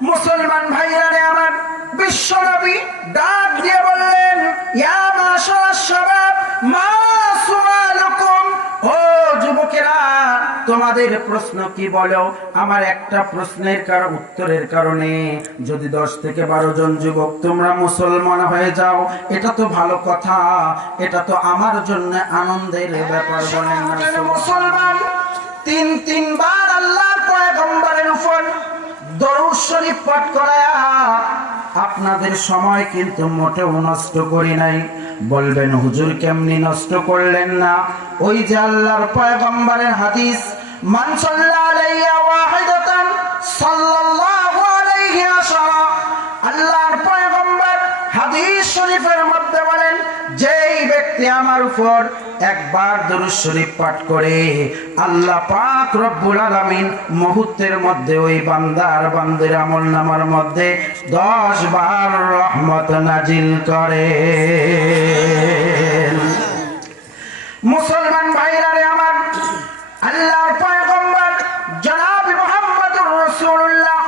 মুসলমান ভাইরা রে আমার, বিশ্ব নবী ডাক দিয়ে বললেন, ইয়া মাশারাশ শাবাব মা সুআলুকুম, ও যুবকেরা তোমাদের প্রশ্ন কি বলো? আমার একটা প্রশ্নের উত্তরের কারণে যদি 10 থেকে 12 জন যুবক তোমরা মুসলমান হয়ে যাও, এটা তো ভালো কথা, এটা তো আমার জন্য আনন্দের ব্যাপার। বলেন না মুসলমান তিনবার আল্লাহর পয়গম্বরের উপর দরুদ শরীফ পাঠ করায়া আপনাদের সময় কিন্তু মোটেও নষ্ট করি নাই। বলবেন হুজুর কেমনি নষ্ট করলেন না? ওই যে আল্লাহর পয়গম্বরের হাদিস, মান সাল্লা আলাইয়া ওয়াহিদাতান সাল্লাল্লাহু আলাইহি আশারা, আল্লাহর পয়গম্বর হাদিস শরীফের মধ্যে বলেন, যেই ব্যক্তি আমার উপর একবার দরুদ শরীফ পাঠ করে আল্লাহ পাক রব্বুল আলামিন মুহূর্তের মধ্যে ওই বান্দার আমলনামার মধ্যে 10 বার রহমত নাজিল করে। মুসলমান ভাইরা রে আমার, আল্লাহর পয়গম্বর জনাব মুহাম্মদুর রাসূলুল্লাহ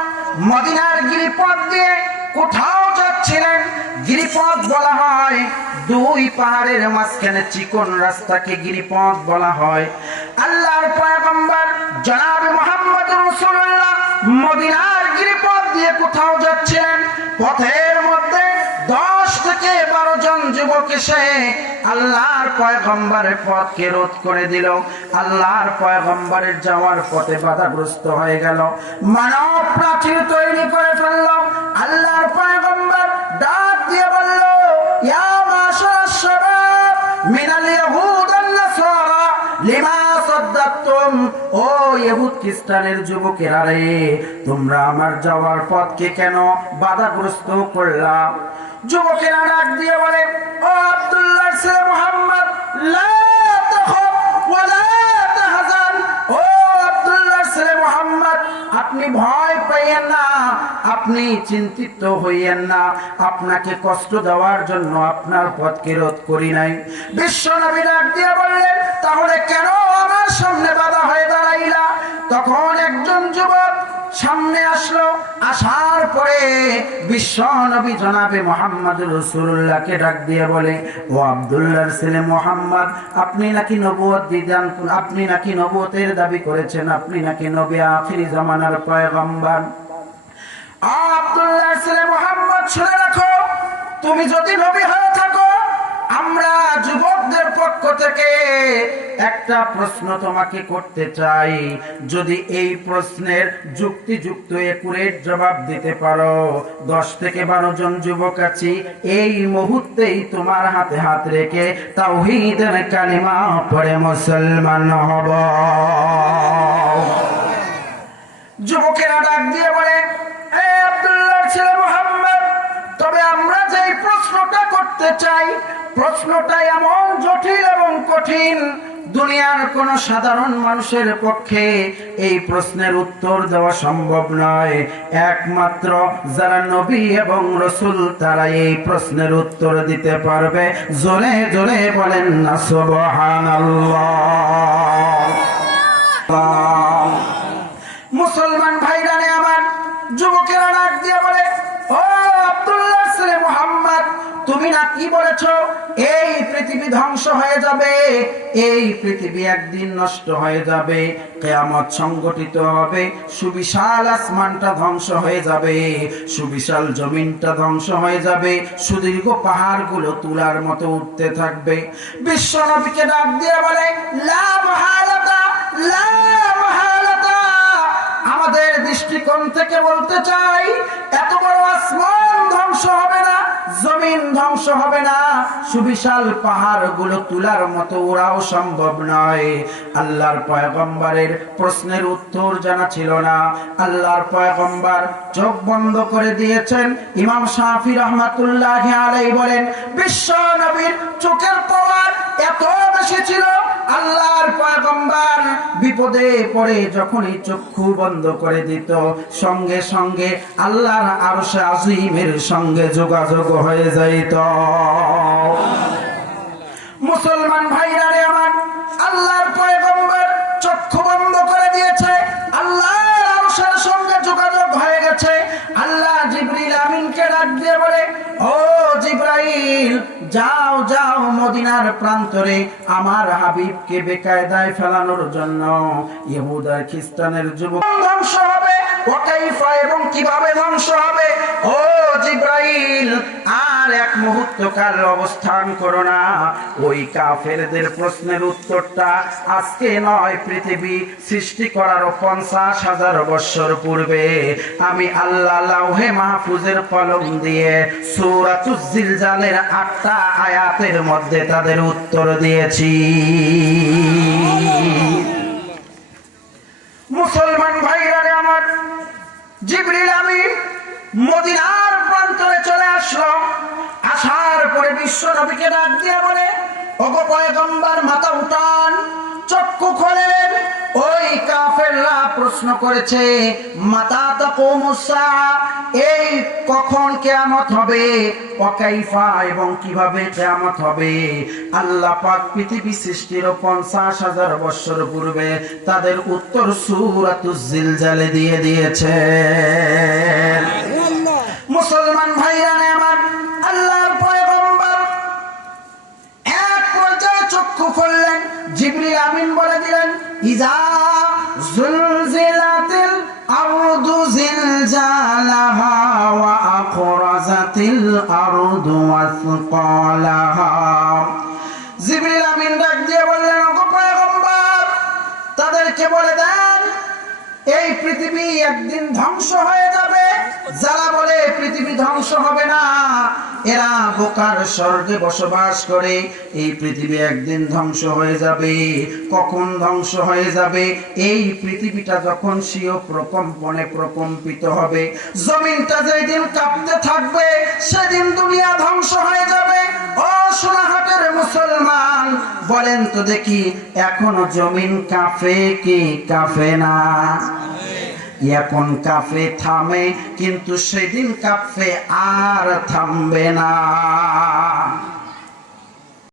মদিনার গিরিপথ দিয়ে কোথাও যাচ্ছিলেন। গিরিপথ বলা হয়, দুই পাহাড়ের মাঝখানে চিকন রাস্তাকে গিরিপথ বলা হয়। আল্লাহর পয়গম্বর জনাব মুহাম্মদুর রাসূলুল্লাহ মদিনার গিরিপথ দিয়ে কোথাও যাচ্ছিলেন। পথের মধ্যে 10 থেকে 12 জন যুবক এসে আল্লাহর পয়গম্বরের পথকে রোধ করে দিল। আল্লাহর পয়গম্বরের যাওয়ার পথে বাধাগ্রস্ত হয়ে গেল, মানব প্রাচীর তৈরি করে ফেলল। আল্লাহর পয়গম্বর ডাক দিয়ে বলল, ইয়া মাশারাশ শাবাব মিনাল ইয়াহুদ ওয়ান নাসারা লিমা সাদ্দাতুম, ও ইহুদ খ্রিস্টানের যুবকেরা রে, তোমরা আমার যাওয়ার পথকে কেন বাধাগ্রস্ত করলা? যুবকেরা ডাক দিয়ে বলে, ও আব্দুল্লাহর ছেলে মুহাম্মদ, লা তাখাফ ওয়া লা তাহজান, ও আব্দুল্লাহর ছেলে মুহাম্মদ, আপনি ভয় পাইয়েন না, আপনি চিন্তিত হইয়েন না, আপনাকে কষ্ট দেওয়ার জন্য আপনার পথকে রোধ করি নাই। বিশ্ব নবী ডাক দিয়ে বললেন, তাহলে কেন আমার সামনে বাধা হয়ে দাঁড়াইলা? তখন একজন যুবক সামনে আসলো। আসার পরে বিশ্ব নবী জনাবে মুহাম্মদুর রাসূলুল্লাহকে ডাক দিয়ে বলে, ও আব্দুল্লাহর ছেলে মুহাম্মদ, আপনি নাকি নবুয়ত দিদান, আপনি নাকি নবুয়তের দাবি করেছেন, আপনি নাকি নবী আখিরি জামানার পয়গম্বর। আব্দুল্লাহর ছেলে মুহাম্মদ, শুনে রাখো, তুমি যদি নবী হয়ে থাকো, আমরা যুবকদের পক্ষ থেকে একটা প্রশ্ন তোমাকে করতে চাই। যদি এই প্রশ্নের যুক্তিযুক্ত একুরেট জবাব দিতে পারো, 10 থেকে 12 জন যুবক আছি, এই মুহূর্তেই তোমার হাতে হাত রেখে তাওহীদের কালিমা পড়ে মুসলমান হব। যুবকেরা ডাক দিয়ে বলে, এ আব্দুল্লাহর ছেলে মুহাম্মদ, তবে আমরা যে প্রশ্নটা করতে চাই, প্রশ্নটা এমন জটিল এবং কঠিন, দুনিয়ার কোন সাধারণ মানুষের পক্ষে এই প্রশ্নের উত্তর দেওয়া সম্ভব নয়। একমাত্র যারা নবী এবং রাসূল তারা এই প্রশ্নের উত্তর দিতে পারবে। জোরে জোরে বলেন না সুবহানাল্লাহ। মুসলমান ভাইরা রে আমার, যুবকেরা ডাক দিয়ে বলে, ও আব্দুল্লাহর ছেলে মুহাম্মদ, তুমি না কি বলেছো এই পৃথিবী ধ্বংস হয়ে যাবে, এই পৃথিবী একদিন নষ্ট হয়ে যাবে, কিয়ামত সংগঠিত হবে, সুবিশাল আসমানটা ধ্বংস হয়ে যাবে, সুবিশাল জমিনটা ধ্বংস হয়ে যাবে, সুদীর্ঘ পাহাড়গুলো তুলার মতো উঠতে থাকবে। বিশ্ব নবীকে ডাক দিয়ে বলে, লা মুহালাতা, লা মুহালাতা, আমাদের দৃষ্টিকোণ থেকে বলতে চাই, এত বড় আসমান ধ্বংস হবে না, জমিন ধ্বংস হবে না, সুবিশাল পাহাড়গুলো তুলার মতো ওড়াও সম্ভব নয়। আল্লাহর পয়গম্বরের প্রশ্নের উত্তর জানা ছিল না। আল্লাহর পয়গম্বর চোখ বন্ধ করে দিয়েছেন। ইমাম শাফি রহমাতুল্লাহি আলাইহি বলেন, বিশ্ব নবীর চোখের পাওয়ার এত বেশি ছিল, আল্লাহর পয়গম্বর বিপদে পড়ে যখনই চক্ষু বন্ধ করে দিত, সঙ্গে সঙ্গে আল্লাহর আরশে আজিমের সঙ্গে যোগাযোগ হয়ে যাইত। মুসলমান ভাইরা রে আমার, আল্লাহর পয়গম্বর চক্ষু বন্ধ করে দিয়েছে, আল্লাহর আরশের সঙ্গে যোগাযোগ হয়ে গেছে। ডাক দিয়ে বলে, ও জিবরাইল, যাও যাও মদিনার প্রান্তরে আমার হাবিবকে বেকায়দায় ফেলানোর জন্য ইহুদ আর খ্রিস্টানের যুবক ধ্বংস হবে। ওয়াকাইফা, এবং কিভাবে ধ্বংস হবে? ও জিবরাইল, আর এক মুহূর্ত কাল অবস্থান করো না। ওই কাফেরদের প্রশ্নের উত্তরটা আজকে নয়, পৃথিবী সৃষ্টি করার 50,000 বছর পূর্বে আমি আল্লাহ লাউহে মাহফুজের কলম দিয়ে সূরাতুজ জিলজালের 8টা আয়াতের মধ্যে তাদের উত্তর দিয়েছি। মুসলমান ভাইরা রে আমার, জিবরিল আমিন মদিনার প্রান্তরে চলে আসলো। আসার পরে বিশ্ব নবীকে ডাক দিয়ে বলে, ওগো পয়গম্বর, মাথা উঠান, চক্ষু খোলেন। ওই কাফেররা প্রশ্ন করেছে, মাতা তাকুমুস সাআ, এই কখন কিয়ামত হবে? ওয়াকাইফা, এবং কিভাবে কিয়ামত হবে? আল্লাহ পাক পৃথিবী সৃষ্টির 50,000 বছর পূর্বে তাদের উত্তর সূরাতুজ জিলজালে দিয়ে দিয়েছে। মুসলমান ভাইরা আমার, আল্লাহর পয়গম্বর এক পর্যায়ে চক্ষু খুললেন। জিবরিল আমিন বলে দিলেন, ইজা জুলজিলাতিল আরদু জিলজালাহা ওয়া আখরাজাতিল আরদু ওয়াসকালাহা। জিবরিল আমিন ডাক দিয়ে বললেন, ওগো পয়গম্বর, তাদেরকে বলে দেন এই পৃথিবী একদিন ধ্বংস হয়ে যাবে। যারা বলে পৃথিবী ধ্বংস হবে না, এরা বোকার স্বর্গে বসবাস করে। এই পৃথিবী একদিন ধ্বংস হয়ে যাবে। কখন ধ্বংস হয়ে যাবে? এই পৃথিবীটা যখন স্বীয় প্রকম্পনে প্রকম্পিত হবে, জমিনটা যেদিন কাঁপতে থাকবে, সেদিন দুনিয়া ধ্বংস হয়ে যাবে। ও সোনাহাটের মুসলমান, বলেন তো দেখি, এখনো জমিন কাঁপে কি কাঁপে না? এখন কাঁপে, থামে, কিন্তু সেদিন কাঁপে আর থামবে না।